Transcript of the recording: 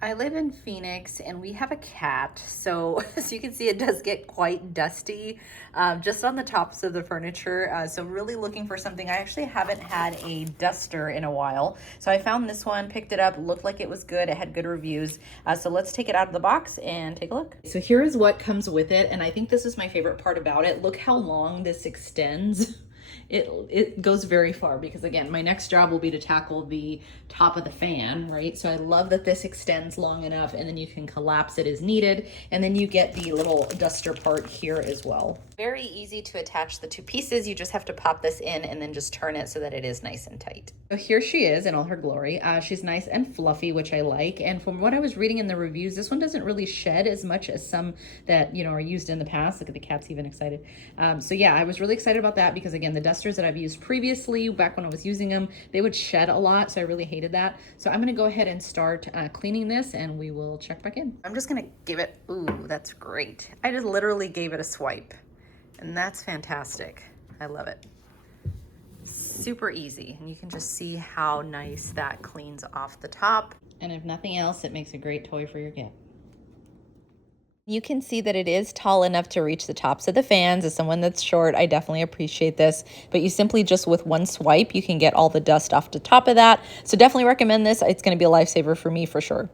I live in Phoenix and we have a cat, so as you can see, it does get quite dusty just on the tops of the furniture. So really looking for something. I actually haven't had a duster in a while, so I found this one, picked it up, looked like it was good, it had good reviews. So let's take it out of the box and take a look. So here is what comes with it, and I think this is my favorite part about it. Look how long this extends. It goes very far, because again, my next job will be to tackle the top of the fan, right? So I love that this extends long enough, and then you can collapse it as needed, and then you get the little duster part here as well. Very easy to attach the two pieces. You just have to pop this in and then just turn it so that it is nice and tight. So here she is in all her glory. She's nice and fluffy, which I like. And from what I was reading in the reviews, this one doesn't really shed as much as some that, you know, are used in the past. Look at the cat's even excited. So yeah, I was really excited about that, because again, the dusters that I've used previously, back when I was using them, they would shed a lot. So I really hated that. So I'm gonna go ahead and start cleaning this, and we will check back in. I'm just gonna give it, ooh, that's great. I just literally gave it a swipe, and that's fantastic. I love it. Super easy, and you can just see how nice that cleans off the top. And if nothing else, it makes a great toy for your kid. You can see that it is tall enough to reach the tops of the fans. As someone that's short, I definitely appreciate this. But you simply just with one swipe, you can get all the dust off the top of that. So definitely recommend this. It's going to be a lifesaver for me for sure.